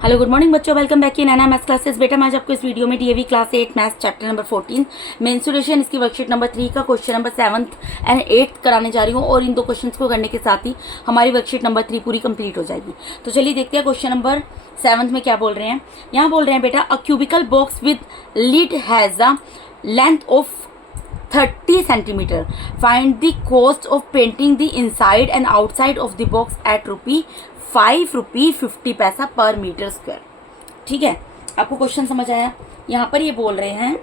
Hello good morning बच्चों, welcome back in Naina maths classes. बेटा मैं आज आपको इस वीडियो में DAV class 8 maths chapter number 14 mensuration इसकी वर्कशीट नंबर 3 का question number 7th and 8th कराने जा रही हूँ और इन दो क्वेश्चंस को करने के साथ ही हमारी वर्कशीट नंबर 3 पूरी कंप्लीट हो जाएगी। तो चलिए देखते हैं क्वेश्चन नंबर 7th में क्या बोल रहे हैं। यहाँ बोल रहे हैं बेटा, a cubical box with lid has a length of 30 centimeter. Find the cost of painting the inside and outside of the box at ₹5.50 पर मीटर स्क्वायर। ठीक है, आपको क्वेश्चन समझ आया। यहाँ पर ये बोल रहे हैं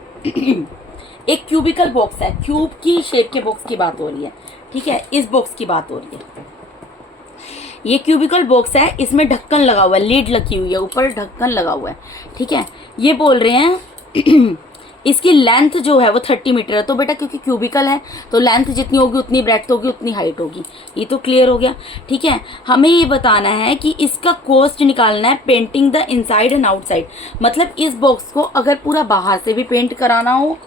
एक क्यूबिकल बॉक्स है, क्यूब की शेप के बॉक्स की बात हो रही है। ठीक है, इस बॉक्स की बात हो रही है। ये क्यूबिकल बॉक्स है, इसमें ढक्कन लगा हुआ है, लीड लगी हुई है, ऊपर ढक्कन लगा हुआ है। ठीक है, ये बोल रहे हैं इसकी लेंथ जो है वो 30 मीटर है। तो बेटा क्योंकि क्यूबिकल है तो लेंथ जितनी होगी उतनी ब्रेड्थ होगी उतनी हाइट होगी। ये तो क्लियर हो गया। ठीक है, हमें ये बताना है कि इसका कॉस्ट निकालना है painting the inside and outside. मतलब इस बॉक्स को अगर पूरा बाहर से भी पेंट कराना हो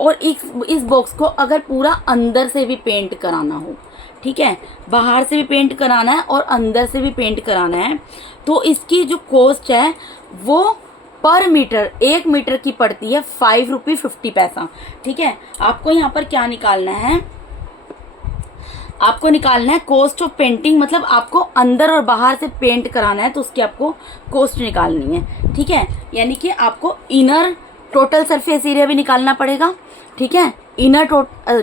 और इस बॉक्स को अगर पूरा अंदर से भी पेंट कराना हो। ठीक है, बाहर से भी पेंट कराना है और अंदर से भी पेंट कराना है, तो इसकी जो कॉस्ट है वो पर मीटर 1 मीटर की पड़ती है ₹5.50। ठीक है, आपको यहाँ पर क्या निकालना है, आपको निकालना है कॉस्ट ऑफ पेंटिंग। मतलब आपको अंदर और बाहर से पेंट कराना है तो उसकी आपको कॉस्ट निकालनी है। ठीक है, यानी कि आपको इनर टोटल सरफेस एरिया भी निकालना पड़ेगा। ठीक है, इनर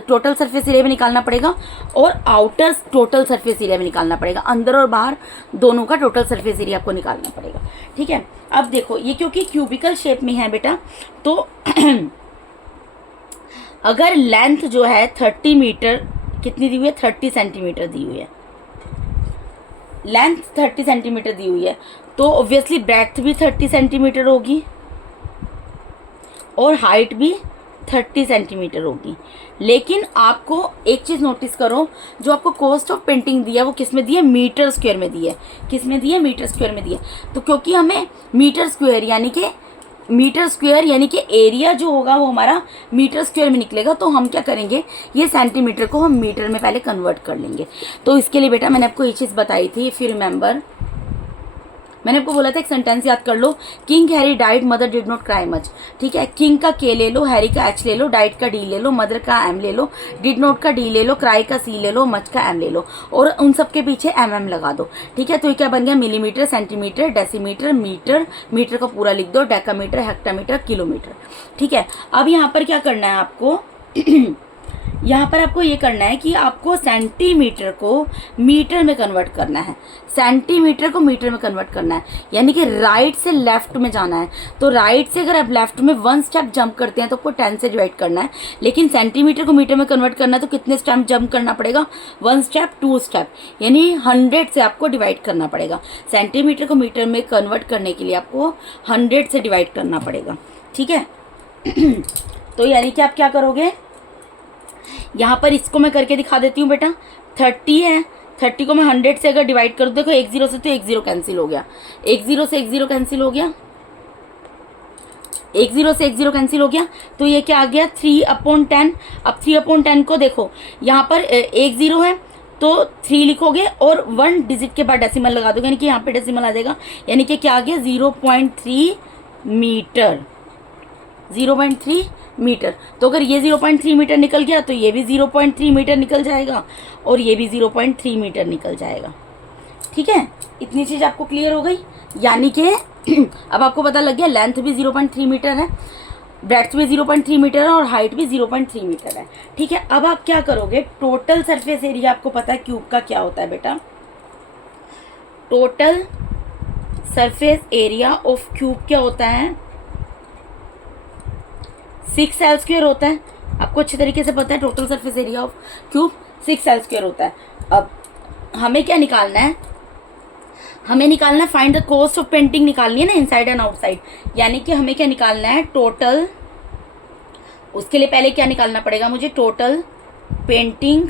टोटल सरफेस एरिया भी निकालना पड़ेगा और आउटर टोटल सरफेस एरिया भी निकालना पड़ेगा। अंदर और बाहर दोनों का टोटल सरफेस एरिया आपको निकालना पड़ेगा। ठीक है, अब देखो ये क्योंकि क्यूबिकल शेप में है बेटा, तो अगर लेंथ जो है 30 मीटर कितनी दी हुई है, 30 सेंटीमीटर दी हुई है। लेंथ 30 सेंटीमीटर दी हुई है तो ऑब्वियसली ब्रेड्थ भी 30 सेंटीमीटर होगी और हाइट भी 30 सेंटीमीटर होगी। लेकिन आपको एक चीज़ नोटिस करो, जो आपको कॉस्ट ऑफ पेंटिंग दी है वो किस में दी है, मीटर स्क्वायर में दी है। किस में दी है, मीटर स्क्वायर में दी है। तो क्योंकि हमें मीटर स्क्वायर यानी कि एरिया जो होगा वो हमारा मीटर स्क्वायर में निकलेगा, तो हम क्या करेंगे, ये सेंटीमीटर को हम मीटर में पहले कन्वर्ट कर लेंगे। तो इसके लिए बेटा मैंने आपको ये चीज़ बताई थी, इफ यू रिमेंबर, मैंने आपको बोला था एक सेंटेंस याद कर लो, king Harry died mother did not cry much. ठीक है, किंग का के ले लो, हैरी का एच ले लो, डाइड का डी ले लो, मदर का एम ले लो, डिड नॉट का डी ले लो, क्राई का सी ले लो, मच का एम ले लो और उन सब के पीछे एम लगा दो। ठीक है, तो ये क्या बन गया, millimetre, centimetre, decimetre, metre, metre का पूरा लिख दो, डेकामीटर, हेक्टामीटर, किलोमीटर। ठीक है, अब यहाँ पर क्या करना है आपको यहाँ पर आपको ये करना है कि आपको सेंटीमीटर को मीटर में कन्वर्ट करना है। सेंटीमीटर को मीटर में कन्वर्ट करना है, यानी कि राइट से लेफ्ट में जाना है। तो राइट से अगर आप लेफ्ट में 1 स्टेप जंप करते हैं तो आपको 10 से डिवाइड करना है। लेकिन सेंटीमीटर को मीटर में कन्वर्ट करना है तो कितने स्टेप जंप करना पड़ेगा, 1 स्टेप 2 स्टेप, यानी 100 से आपको डिवाइड करना पड़ेगा। सेंटीमीटर को मीटर में कन्वर्ट करने के लिए आपको 100 से डिवाइड करना पड़ेगा। ठीक है तो यानी कि आप क्या करोगे, यहाँ पर इसको मैं करके दिखा देती हूँ बेटा। 30 है, 30 को मैं 100 से अगर डिवाइड करूँ, देखो 1 0 से तो 1 0 कैंसिल हो गया, 1 0 से 1 0 कैंसिल हो गया, 1 0 से 1 0 कैंसिल हो गया। तो ये क्या आ गया, 3/10। अब 3/10 को देखो, यहाँ पर 1 0 है तो 3 लिखोगे और 1 डिजिट के बाद डेसिमल लगा दोगे, यानी कि यहाँ पे डेसिमल आ जाएगा, यानी कि क्या आ गया, 0.3 मीटर, 0.3 मीटर। तो अगर ये 0.3 मीटर निकल गया तो ये भी 0.3 मीटर निकल जाएगा और ये भी 0.3 मीटर निकल जाएगा। ठीक है, इतनी चीज आपको क्लियर हो गई। यानी कि अब आपको पता लग गया लेंथ भी 0.3 मीटर है, ब्रेड्थ भी 0.3 मीटर है और हाइट भी 0.3 मीटर है। ठीक है, अब आप क्या करोगे, टोटल सरफेस एरिया आपको पता है क्यूब का क्या होता है बेटा, total surface area of cube क्या होता है, 6L² होता है। आपको अच्छे तरीके से पता है total surface area of cube 6L² होता है। अब हमें क्या निकालना है, हमें निकालना है find the cost of painting, निकालनी है ना इनसाइड एंड आउटसाइड। यानी कि हमें क्या निकालना है, टोटल, उसके लिए पहले क्या निकालना पड़ेगा मुझे, टोटल पेंटिंग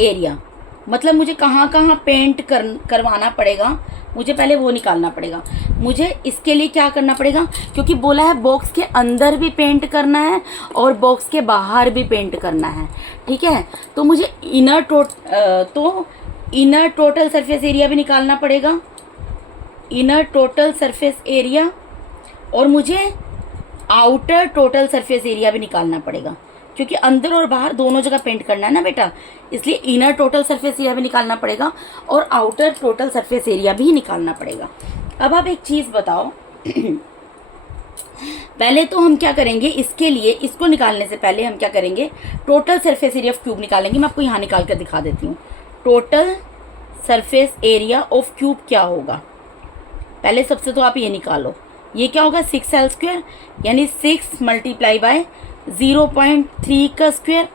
एरिया। मतलब मुझे कहाँ कहाँ पेंट करवाना पड़ेगा, मुझे पहले वो निकालना पड़ेगा। मुझे इसके लिए क्या करना पड़ेगा, क्योंकि बोला है बॉक्स के अंदर भी पेंट करना है और बॉक्स के बाहर भी पेंट करना है। ठीक है, तो मुझे इनर तो इनर टोटल सरफेस एरिया भी निकालना पड़ेगा, इनर टोटल सरफेस एरिया, और मुझे आउटर टोटल सरफेस एरिया भी निकालना पड़ेगा, क्योंकि अंदर और बाहर दोनों जगह पेंट करना है ना बेटा, इसलिए इनर टोटल सरफेस एरिया भी निकालना पड़ेगा और आउटर टोटल सरफेस एरिया भी निकालना पड़ेगा। अब आप एक चीज़ बताओ पहले तो हम क्या करेंगे, इसके लिए इसको निकालने से पहले हम क्या करेंगे, total surface area of cube निकालेंगे। मैं आपको यहाँ निकाल कर दिखा देती हूँ। Total surface area of cube क्या होगा, पहले सबसे तो आप ये निकालो, ये क्या होगा 6l², यानी 6 मल्टीप्लाई बाय 0.3 का स्क्वायर,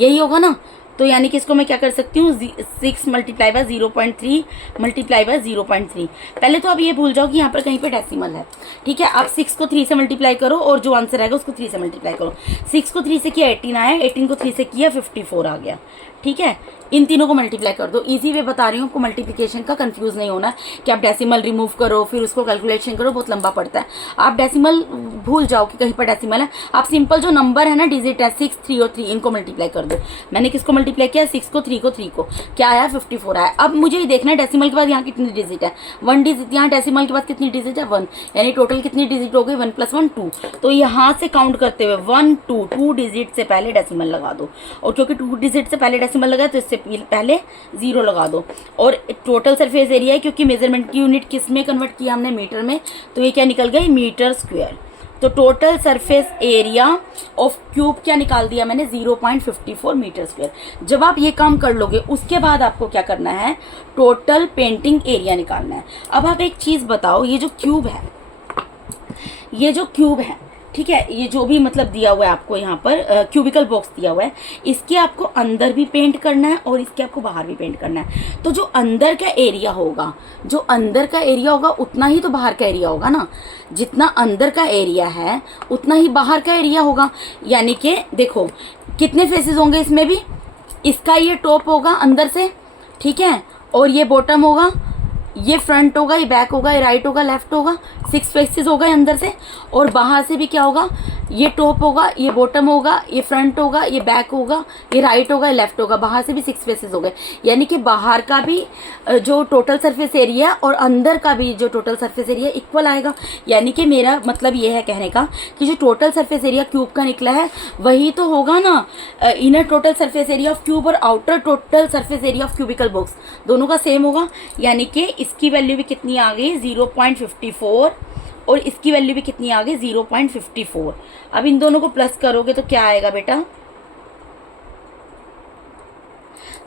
यही होगा ना। तो यानी कि इसको मैं क्या कर सकती हूँ, 6 मल्टीप्लाई बाय 0.3 मल्टीप्लाई बाय 0.3। पहले तो आप ये भूल जाओ कि यहाँ पर कहीं पे डेसिमल है, ठीक है। आप 6 को 3 से मल्टीप्लाई करो और जो आंसर आएगा उसको 3 से मल्टीप्लाई करो। 6 को 3 से किया 18 आया, 18 को 3 से किया 54 आ गया, ठीक है। इन तीनों को मल्टीप्लाई कर दो। इजी वे बता रही हूँ आपको, मल्टीप्लिकेशन का कंफ्यूज नहीं होना कि आप डेसिमल रिमूव करो फिर उसको कैलकुलेशन करो, बहुत लंबा पड़ता है। आप डेसिमल भूल जाओ कि कहीं पर डेसिमल है, आप सिंपल जो नंबर है ना डिजिट है 6, 3 और 3, इनको मल्टीप्लाई कर दो। मैंने किसको मल्टीप्लाई किया, 6 को 3 को 3 को, क्या आया 54 आया। अब मुझे ये देखना है डेसिमल के बाद यहाँ कितनी डिजिट है, 1 डिजिट, यहाँ डेसिमल के बाद कितनी डिजिट है 1, यानी टोटल कितनी डिजिट हो गई 1 + 1 2। तो यहाँ से काउंट करते हुए 1 2 डिजिट से पहले डेसिमल लगा दो, और क्योंकि 2 डिजिट से पहले डेसिमल लगा तो इससे पहले 0 लगा दो। और टोटल सरफेस एरिया है, क्योंकि मेजरमेंट की यूनिट किस में कन्वर्ट किया हमने, मीटर में, तो ये क्या निकल गई मीटर स्क्वायर। तो total surface area of cube क्या निकाल दिया मैंने, 0.54 मीटर स्क्वायर। जब आप ये काम कर लोगे उसके बाद आपको क्या करना है, टोटल पेंटिंग एरिया निकालना है। अब आप एक चीज बताओ, ये जो क्यूब है, ये जो क्यूब है, ठीक है, ये जो भी मतलब दिया हुआ है आपको यहाँ पर क्यूबिकल बॉक्स दिया हुआ है, इसके आपको अंदर भी पेंट करना है और इसके आपको बाहर भी पेंट करना है। तो जो अंदर का एरिया होगा, जो अंदर का एरिया होगा उतना ही तो बाहर का एरिया होगा ना, जितना अंदर का एरिया है उतना ही बाहर का एरिया होगा। यानी कि देखो कितने फेसेस होंगे इसमें भी, इसका ये टॉप होगा अंदर से, ठीक है, और ये बॉटम होगा, ये फ्रंट होगा, ये बैक होगा, ये राइट होगा, लेफ्ट होगा, 6 फेसेस हो गए अंदर से। और बाहर से भी क्या होगा, ये टॉप होगा, ये बॉटम होगा, ये फ्रंट होगा, ये बैक होगा, ये राइट होगा, ये लेफ्ट होगा, बाहर से भी 6 फेसेस हो गए। यानी कि बाहर का भी जो टोटल सरफेस एरिया और अंदर का भी जो टोटल सरफेस एरिया इक्वल आएगा। यानी कि मेरा मतलब ये है कहने का कि जो टोटल सरफेस एरिया क्यूब का निकला है वही तो होगा ना inner total surface area of cube और outer total surface area of cubical box, दोनों का सेम होगा। यानी कि इसकी वैल्यू भी कितनी आ गई 0.54 और इसकी वैल्यू भी कितनी आ गई 0.54। अब इन दोनों को प्लस करोगे तो क्या आएगा बेटा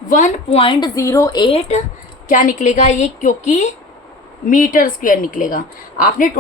1.08 क्या निकलेगा ये, क्योंकि मीटर स्क्वायर निकलेगा। आपने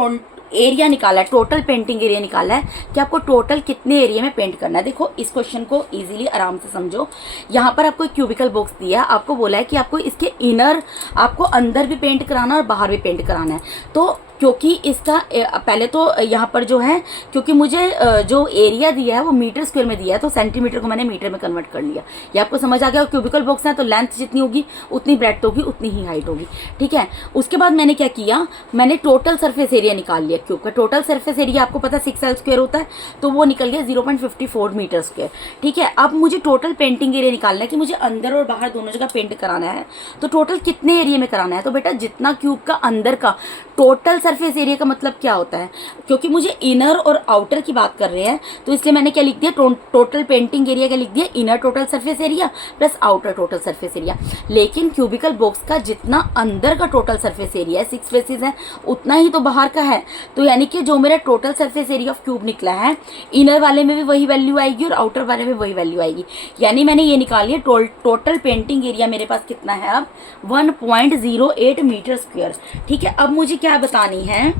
एरिया निकाला है, टोटल पेंटिंग एरिया निकाला है कि आपको टोटल कितने एरिया में पेंट करना है। देखो इस क्वेश्चन को इजीली आराम से समझो। यहाँ पर आपको एक क्यूबिकल बॉक्स दिया है, आपको बोला है कि आपको इसके इनर, आपको अंदर भी पेंट कराना और बाहर भी पेंट कराना है। तो क्योंकि इसका पहले तो यहाँ पर जो है, क्योंकि मुझे जो एरिया दिया है वो मीटर स्क्वायर में दिया है, तो सेंटीमीटर को मैंने मीटर में कन्वर्ट कर लिया। ये आपको समझ आ गया। क्यूबिकल बॉक्स है तो लेंथ जितनी होगी उतनी ब्रेड्थ होगी, उतनी ही हाइट होगी, ठीक है। उसके बाद मैंने क्या किया, मैंने टोटल सरफेस एरिया निकाल लिया क्यूब का। टोटल सरफेस एरिया आपको पता है 6l² होता है, तो वो निकल गया 0.54 मीटर स्क्वायर, ठीक है। अब मुझे टोटल पेंटिंग एरिया निकालना है कि मुझे अंदर और बाहर दोनों जगह पेंट कराना है, तो टोटल कितने एरिया में कराना है। तो बेटा जितना क्यूब का अंदर का टोटल सरफेस एरिया का मतलब क्या होता है, क्योंकि मुझे इनर और आउटर की बात कर रहे हैं तो इसलिए मैंने क्या लिख दिया, टोटल पेंटिंग एरिया का लिख दिया inner total surface area plus outer total surface area. लेकिन क्यूबिकल बॉक्स का जितना अंदर का टोटल सरफेस एरिया है 6 फेसेस है उतना ही तो बाहर का है। तो यानी कि जो मेरा total surface area of cube निकला है, इनर वाले में भी वही वैल्यू आएगी और आउटर वाले में वही वैल्यू आएगी। यानी मैंने ये निकाल लिया टोटल पेंटिंग एरिया मेरे पास कितना है अब 1.08 मीटर स्क्वायर, ठीक है। अब मुझे क्या बतानी है,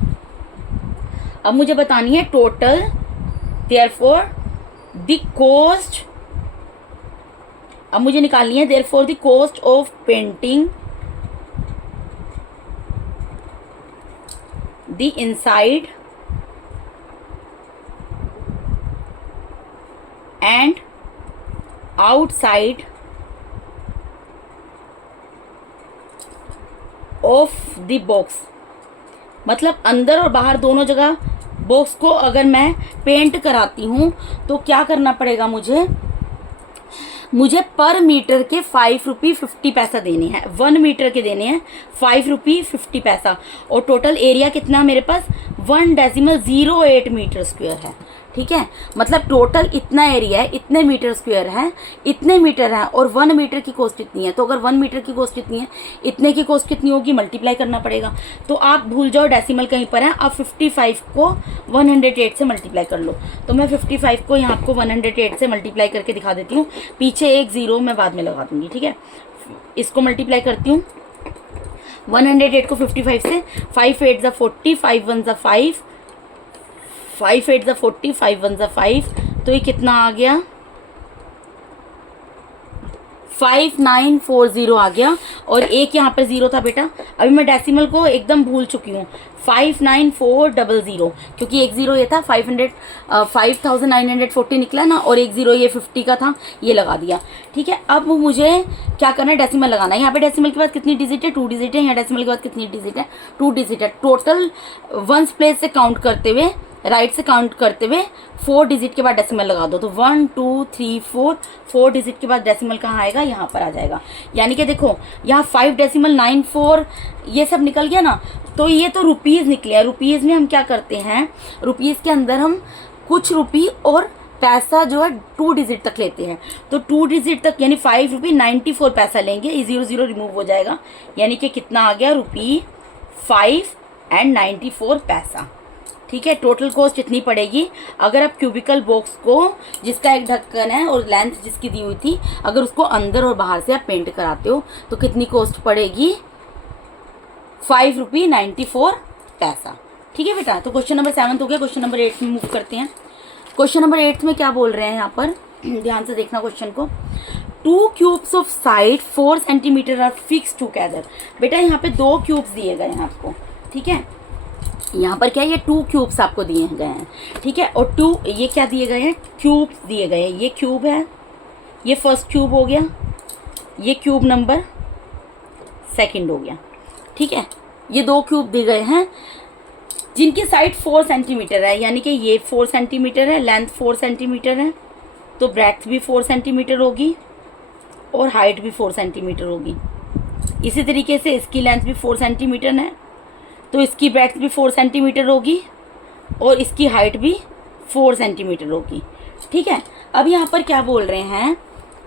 अब मुझे बतानी है टोटल, देयरफॉर द कॉस्ट, अब मुझे निकालनी है therefore the cost of painting the inside and outside of the box. मतलब अंदर और बाहर दोनों जगह बॉक्स को अगर मैं पेंट कराती हूँ तो क्या करना पड़ेगा मुझे, मुझे पर मीटर के 5 रुपी 50 पैसा देने हैं, 1 मीटर के देने हैं 5 रुपी 50 पैसा। और टोटल एरिया कितना मेरे पास 1.08 मीटर स्क्वायर है। ठीक है, मतलब टोटल इतना एरिया है, इतने मीटर स्क्वायर है, इतने मीटर है, और 1 मीटर की कॉस्ट इतनी है। तो अगर 1 मीटर की कॉस्ट इतनी है, इतने की कॉस्ट कितनी होगी, मल्टीप्लाई करना पड़ेगा। तो आप भूल जाओ डेसिमल कहीं पर है, आप 55 को 108 से मल्टीप्लाई कर लो। तो मैं 55 को यहाँ आपको 108 से मल्टीप्लाई करके दिखा देती हूँ, पीछे एक ज़ीरो मैं बाद में लगा दूंगी। ठीक है, इसको मल्टीप्लाई करती हूँ 108 को 55 से, 5 8 ज़ा 40, 5 1 ज़ा 5, 5 8 ज़ा 40, 5 1 ज़ा 5, तो ये कितना आ गया 5940 आ गया। और एक यहाँ पर जीरो था बेटा, अभी मैं डेसिमल को एकदम भूल चुकी हूँ, 59400, क्योंकि एक जीरो ये था, 5940 निकला ना, और एक जीरो ये 50 का था, ये लगा दिया। ठीक है, अब मुझे क्या करना है, डेसिमल लगाना है। यहाँ पे डेसिमल के बाद कितनी डिजिट है, 2 डिजिट है। यहाँ डेसिमल के बाद कितनी डिजिट है, 2 डिजिट है। टोटल वंस प्लेस से काउंट करते हुए, राइट से काउंट करते हुए 4 डिजिट के बाद डेसिमल लगा दो। तो 1 2 3 4 डिजिट के बाद डेसिमल कहाँ आएगा, यहाँ पर आ जाएगा। यानी कि देखो यहाँ 5.94 ये सब निकल गया ना, तो ये तो रुपीज़ निकले। रुपीज़ में हम क्या करते हैं, रुपीज़ के अंदर हम कुछ रुपी और पैसा जो है 2 डिजिट तक लेते हैं। तो 2 डिजिट तक यानी 5 रुपी 94 पैसा लेंगे, ये 0 0 रिमूव हो जाएगा। यानी कि कितना आ गया, रुपी 5.94 पैसा। ठीक है, टोटल कॉस्ट इतनी पड़ेगी। अगर आप क्यूबिकल बॉक्स को, जिसका एक ढक्कन है और लेंथ जिसकी दी हुई थी, अगर उसको अंदर और बाहर से आप पेंट कराते हो तो कितनी कॉस्ट पड़ेगी, 5 रुपी 94 पैसा। ठीक है बेटा, तो क्वेश्चन नंबर 7 हो गया। क्वेश्चन नंबर 8 में मूव करते हैं। क्वेश्चन नंबर 8 में क्या बोल रहे हैं यहाँ पर, ध्यान से देखना क्वेश्चन को। 2 cubes of side 4 centimetre are fix together. बेटा यहाँ पे 2 क्यूब्स दिए गए हैं आपको। ठीक है, यहाँ पर क्या है, ये 2 क्यूब्स आपको दिए गए हैं। ठीक है, और 2 ये क्या दिए गए हैं, क्यूब्स दिए गए हैं। ये क्यूब है, ये फर्स्ट क्यूब हो गया, ये क्यूब नंबर सेकंड हो गया। ठीक है, ये 2 क्यूब दिए गए हैं जिनकी साइड 4 सेंटीमीटर है, यानी कि ये 4 सेंटीमीटर है, लेंथ 4 सेंटीमीटर है, तो ब्रेड्थ भी 4 सेंटीमीटर होगी और हाइट भी 4 सेंटीमीटर होगी। इसी तरीके से इसकी लेंथ भी 4 सेंटीमीटर है, तो इसकी ब्रेड्थ भी 4 सेंटीमीटर होगी और इसकी हाइट भी 4 सेंटीमीटर होगी। ठीक है, अब यहाँ पर क्या बोल रहे हैं,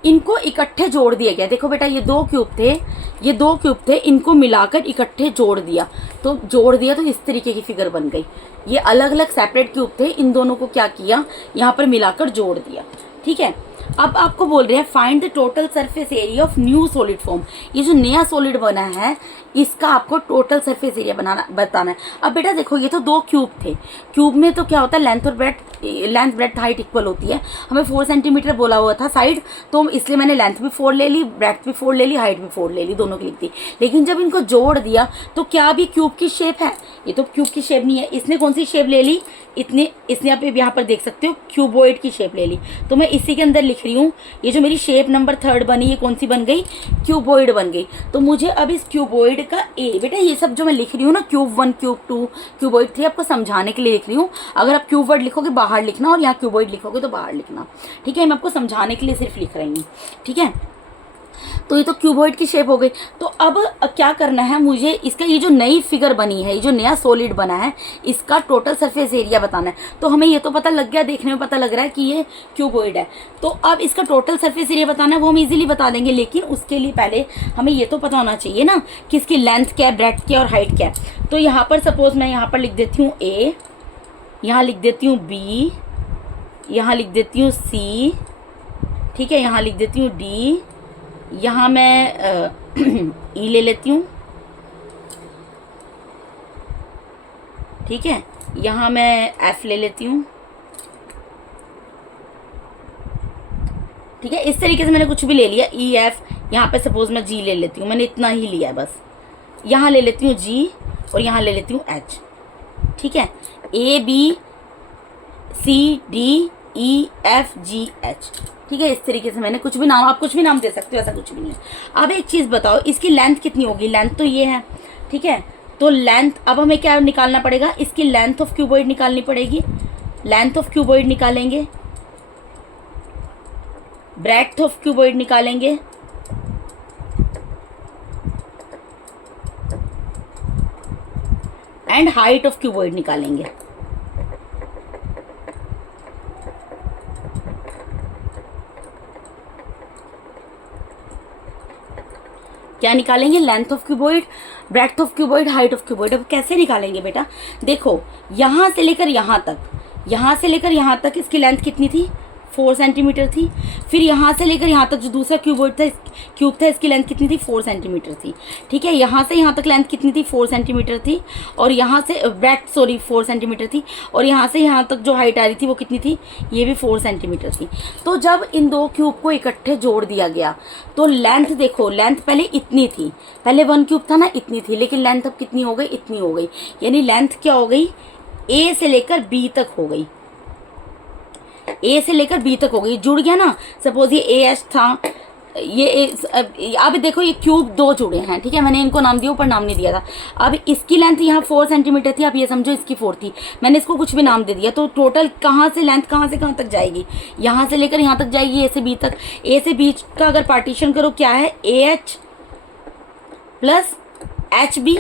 इनको इकट्ठे जोड़ दिया गया। देखो बेटा, ये 2 क्यूब थे, ये 2 क्यूब थे, इनको मिलाकर इकट्ठे जोड़ दिया। तो जोड़ दिया तो इस तरीके की फिगर बन गई। ये अलग अलग सेपरेट क्यूब थे, इन दोनों को क्या किया, यहाँ पर मिलाकर जोड़ दिया। ठीक है, अब आपको बोल रहे हैं find the total surface area of new solid form. ये जो नया सॉलिड बना है, इसका आपको टोटल सरफेस एरिया बताना है। अब बेटा देखो, ये तो 2 क्यूब थे, क्यूब में तो क्या होता है, लेंथ और ब्रेड्थ हाइट इक्वल होती है। हमें 4 सेंटीमीटर बोला हुआ था साइड, तो इसलिए मैंने लेंथ भी 4 ले ली, ब्रेड्थ भी 4 ले ली, हाइट भी 4 ले ली, दोनों की लिख दी। लेकिन जब इनको जोड़ दिया तो क्या अभी क्यूब की शेप है, ये तो क्यूब की शेप नहीं है। इसने कौन सी शेप ले ली, इसने आप यहाँ पर देख सकते हो, क्यूबॉइड की शेप ले ली। तो मैं इसी के अंदर लिख रही हूँ, ये जो मेरी शेप नंबर 3 बनी, ये कौन सी बन गई, क्यूबॉइड बन गई। तो मुझे अब इस क्यूबॉइड का ए, बेटा ये सब जो मैं लिख रही हूँ ना, क्यूब 1 क्यूब 2 क्यूबॉइड 3, आपको समझाने के लिए लिख रही हूँ। अगर आप क्यूबॉइड लिखोगे बाहर लिखना, और यहाँ क्यूबॉइड लिखोगे तो बाहर लिखना। ठीक है, मैं आपको समझाने के लिए सिर्फ लिख रही हूँ। ठीक है, तो ये तो क्यूबॉइड की शेप हो गई। तो अब क्या करना है मुझे, इसका ये जो नई फिगर बनी है, ये जो नया सॉलिड बना है, इसका टोटल सरफेस एरिया बताना है। तो हमें ये तो पता लग गया, देखने में पता लग रहा है कि ये क्यूबॉइड है। तो अब इसका टोटल सरफेस एरिया बताना है, वो हम इजीली बता देंगे। लेकिन उसके लिए पहले हमें ये तो पता होना चाहिए ना कि इसकी लेंथ क्या है, ब्रेड्थ क्या है और हाइट क्या है। तो यहाँ पर सपोज मैं यहाँ पर लिख देती हूँ ए, यहाँ लिख देती हूँ बी, यहाँ लिख देती हूँ सी, ठीक है, यहाँ लिख देती हूँ डी, यहाँ मैं ई ले लेती हूँ। ठीक है, यहाँ मैं एफ ले लेती हूँ। ठीक है, इस तरीके से मैंने कुछ भी ले लिया, ई एफ, यहाँ पे सपोज मैं जी ले लेती हूँ, मैंने इतना ही लिया है बस। यहाँ ले लेती हूँ जी और यहाँ ले लेती हूँ एच। ठीक है, A B C D E F G H. ठीक है, इस तरीके से मैंने कुछ भी नाम, आप कुछ भी नाम दे सकते हो, ऐसा कुछ भी नहीं है। अब एक चीज़ बताओ, इसकी लेंथ कितनी होगी, लेंथ तो ये है। ठीक है, तो लेंथ, अब हमें क्या निकालना पड़ेगा, इसकी लेंथ ऑफ क्यूबॉइड निकालनी पड़ेगी। लेंथ ऑफ क्यूबॉइड निकालेंगे, ब्रेड्थ ऑफ क्यूबॉइड निकालेंगे, एंड हाइट ऑफ क्यूबॉइड निकालेंगे। क्या निकालेंगे? Length of cuboid, breadth of cuboid, height of cuboid. अब कैसे निकालेंगे बेटा? देखो, यहां से लेकर यहां तक, यहां से लेकर यहां तक इसकी लेंथ कितनी थी? 4 सेंटीमीटर थी। फिर यहाँ से लेकर यहाँ तक जो दूसरा क्यूब था इसकी लेंथ कितनी थी? 4 सेंटीमीटर थी। ठीक है, यहाँ से यहाँ तक लेंथ कितनी थी? 4 सेंटीमीटर थी। और यहाँ से ब्रेड्थ 4 सेंटीमीटर थी। और यहाँ से यहाँ तक जो हाइट आ रही थी वो कितनी थी? ये भी 4 सेंटीमीटर थी। तो जब इन दो क्यूब को इकट्ठे जोड़ दिया गया तो लेंथ देखो, लेंथ पहले इतनी थी, पहले 1 क्यूब था ना, इतनी थी, लेकिन लेंथ अब कितनी हो गई? इतनी हो गई। यानी लेंथ क्या हो गई? ए से लेकर बी तक हो गई, ए से लेकर बी तक हो गई, जुड़ गया ना। सपोज ये ए एच था, ये अब देखो ये क्यूब दो जुड़े हैं, ठीक है, मैंने इनको नाम दिया, ऊपर नाम नहीं दिया था। अब इसकी लेंथ यहाँ 4 सेंटीमीटर थी, आप ये समझो इसकी 4 थी, मैंने इसको कुछ भी नाम दे दिया। तो टोटल कहाँ से लेंथ कहाँ से कहाँ तक जाएगी? यहाँ से लेकर यहाँ तक जाएगी, ए से बी तक। ए से बी का अगर पार्टीशन करो क्या है? A H plus H B,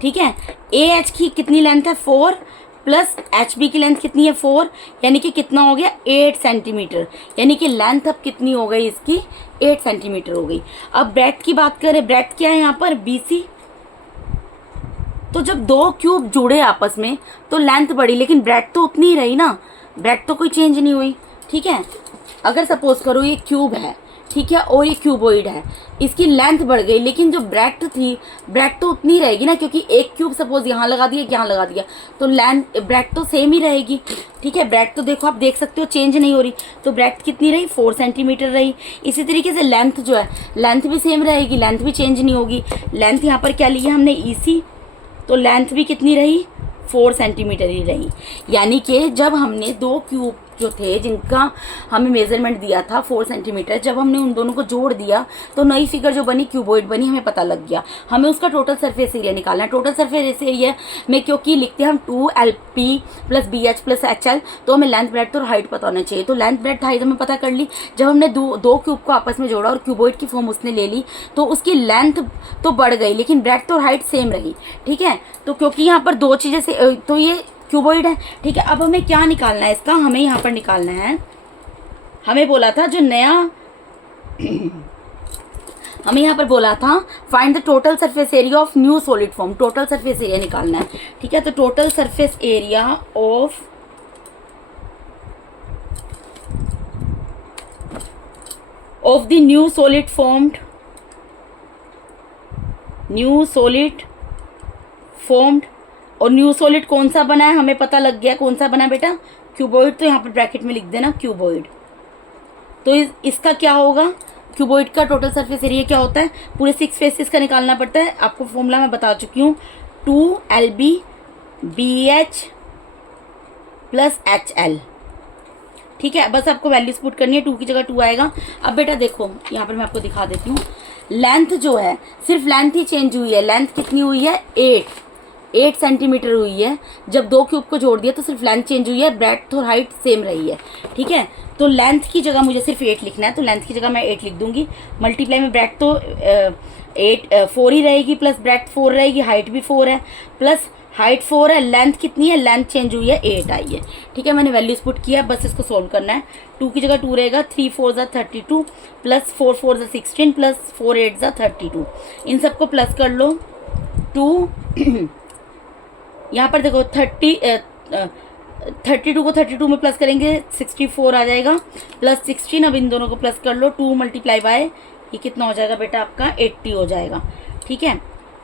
ठीक है। ए एच की कितनी लेंथ है? 4 प्लस एच बी की लेंथ कितनी है? 4, यानी कि कितना हो गया? 8 सेंटीमीटर। यानी कि लेंथ अब कितनी हो गई इसकी? 8 सेंटीमीटर हो गई। अब ब्रेड्थ की बात करें, ब्रेड्थ क्या है यहाँ पर? BC। तो जब दो क्यूब जुड़े आपस में तो लेंथ बढ़ी, लेकिन ब्रेड्थ तो उतनी ही रही ना, ब्रेड्थ तो कोई चेंज नहीं हुई, ठीक है। अगर सपोज करो ये क्यूब है, ठीक है, और ये क्यूबॉइड है, इसकी लेंथ बढ़ गई, लेकिन जो ब्रेड्थ थी, ब्रेड्थ तो उतनी रहेगी ना, क्योंकि एक क्यूब सपोज यहाँ लगा दिया, यहाँ लगा दिया, तो लेंथ ब्रेड्थ तो सेम ही रहेगी, ठीक है। ब्रेड्थ तो देखो आप देख सकते हो चेंज नहीं हो रही, तो ब्रेड्थ कितनी रही? 4 सेंटीमीटर रही। इसी तरीके से लेंथ जो है, लेंथ भी सेम रहेगी, लेंथ भी चेंज नहीं होगी। लेंथ यहाँ पर क्या लिया हमने? EC, तो लेंथ भी कितनी रही? 4 सेंटीमीटर ही रही। यानी कि जब हमने दो क्यूब जो थे जिनका हमें मेजरमेंट दिया था 4 सेंटीमीटर, जब हमने उन दोनों को जोड़ दिया तो नई फिगर जो बनी, क्यूबॉइड बनी, हमें पता लग गया। हमें उसका टोटल सरफेस एरिया निकालना है। टोटल सरफेस एरिया में क्योंकि लिखते हैं हम 2LP plus BH plus HL, तो हमें लेंथ ब्रेड्थ और हाइट पता होना चाहिए। तो लेंथ ब्रेड्थ हाइट हमें पता कर ली। जब हमने दो क्यूब को आपस में जोड़ा और क्यूबॉइड की फॉर्म उसने ले ली, तो उसकी लेंथ तो बढ़ गई, लेकिन ब्रेड्थ और हाइट सेम रही, ठीक है। तो क्योंकि यहाँ पर दो चीज़ें से, तो ये क्यूबॉइड है, ठीक है। अब हमें क्या निकालना है इसका? हमें यहाँ पर निकालना है, हमें बोला था जो नया हमें यहाँ पर बोला था find the total surface area of new solid form. Total surface area निकालना है, ठीक है। तो total surface area of the new solid formed, और न्यू सॉलिड कौन सा बना है हमें पता लग गया। कौन सा बना बेटा? क्यूबॉइड। तो यहाँ पर ब्रैकेट में लिख देना क्यूबॉइड। तो इसका क्या होगा? क्यूबॉइड का टोटल सरफेस एरिया क्या होता है? पूरे 6 फेसेस का निकालना पड़ता है। आपको फॉर्मूला मैं बता चुकी हूँ, 2LB BH प्लस HL, ठीक है। बस आपको वैल्यूज पुट करनी है, 2 की जगह 2 आएगा। अब बेटा देखो यहाँ पर मैं आपको दिखा देती हूँ, लेंथ जो है सिर्फ लेंथ ही चेंज हुई है। लेंथ कितनी हुई है? 8 सेंटीमीटर हुई है। जब दो क्यूब को जोड़ दिया तो सिर्फ लेंथ चेंज हुई है, ब्रेड्थ और हाइट सेम रही है, ठीक है। तो लेंथ की जगह मुझे सिर्फ 8 लिखना है, तो लेंथ की जगह मैं 8 लिख दूंगी। मल्टीप्लाई में ब्रेड्थ तो 4 ही रहेगी, प्लस ब्रेड्थ 4 रहेगी, हाइट भी 4 है, प्लस हाइट 4 है, लेंथ कितनी है? लेंथ चेंज हुई है, 8 आई है, ठीक है। मैंने वैल्यूज पुट किया, बस इसको सोल्व करना है। 2 की जगह 2 रहेगा, 3 4 ज़ा 32 प्लस 4 4 ज़ा 16 प्लस 4 8 ज़ा 32। इन सबको प्लस कर लो। 2 यहाँ पर देखो 32 को 32 में प्लस करेंगे 64 आ जाएगा, प्लस 16। अब इन दोनों को प्लस कर लो, 2 मल्टीप्लाई बाय ये कितना हो जाएगा बेटा? आपका 80 हो जाएगा, ठीक है।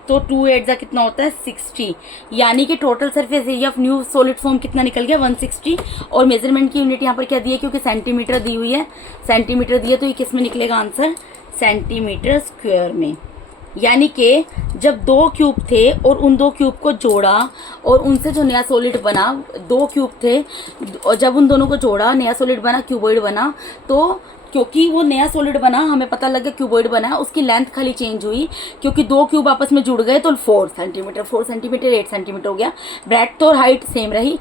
तो 2 8 जा कितना होता है? 60। यानी कि total surface area of new solid form कितना निकल गया? 160। और मेजरमेंट की यूनिट यहाँ पर क्या दी है? क्योंकि सेंटीमीटर दी हुई है, सेंटीमीटर दी है, तो ये किस में निकलेगा आंसर? सेंटीमीटर स्क्वायर में। यानी कि जब दो क्यूब थे और उन दो क्यूब को जोड़ा और उनसे जो नया सॉलिड बना, दो क्यूब थे और जब उन दोनों को जोड़ा नया सॉलिड बना, क्यूबॉइड बना। तो क्योंकि वो नया सॉलिड बना, हमें पता लगा क्यूबॉइड बना, उसकी लेंथ खाली चेंज हुई, क्योंकि दो क्यूब आपस में जुड़ गए तो 4 सेंटीमीटर 8 सेंटीमीटर हो गया। ब्रेड्थ और हाइट सेम रही,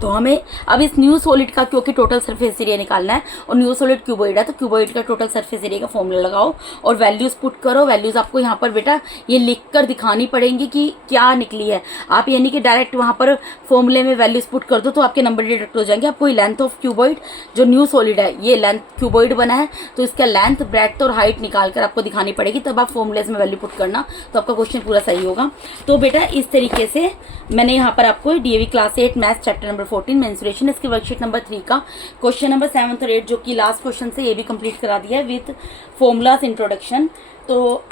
तो हमें अब इस न्यू सॉलिड का क्योंकि टोटल सरफेस एरिया निकालना है और न्यू सॉलिड क्यूबॉइड है, तो क्यूबॉइड का टोटल सरफेस एरिया का फॉर्मूला लगाओ और वैल्यूज पुट करो। वैल्यूज आपको यहाँ पर बेटा ये लिख कर दिखानी पड़ेंगी कि क्या निकली है। आप ये नहीं कि डायरेक्ट वहाँ पर फॉर्मूले में वैल्यूज पुट कर दो तो आपके नंबर डिडक्ट हो जाएंगे। आपको लेंथ ऑफ क्यूबॉइड जो न्यू सॉलिड है, ये लेंथ क्यूबॉइड बना है तो इसका लेंथ, ब्रेड्थ और हाइट निकाल कर आपको दिखानी पड़ेगी, तब आप फॉर्मूलेज में वैल्यू पुट करना, तो आपका क्वेश्चन पूरा सही होगा। तो बेटा इस तरीके से मैंने यहाँ पर आपको DAV class 8 maths chapter number 14 mensuration, इसके वर्कशीट नंबर 3 का क्वेश्चन नंबर 7 और 8 जो कि लास्ट क्वेश्चन से, ये भी कंप्लीट करा दिया है विथ फॉर्मूलाज इंट्रोडक्शन। तो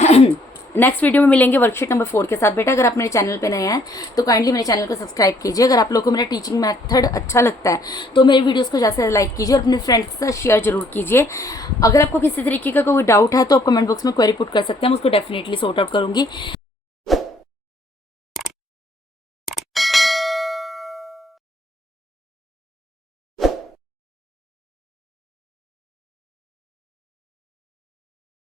नेक्स्ट वीडियो में मिलेंगे वर्कशीट नंबर 4 के साथ। बेटा अगर आप मेरे चैनल पे नए हैं तो काइंडली मेरे चैनल को सब्सक्राइब कीजिए। अगर आप लोगों को मेरा टीचिंग मेथड अच्छा लगता है तो मेरे वीडियोस को ज़्यादा से लाइक कीजिए और अपने फ्रेंड्स के साथ शेयर जरूर कीजिए। अगर आपको किसी तरीके का कोई डाउट है तो आप कमेंट बॉक्स में क्वेरी पुट कर सकते हैं, मैं उसको डेफिनेटली सॉर्ट आउट करूँगी।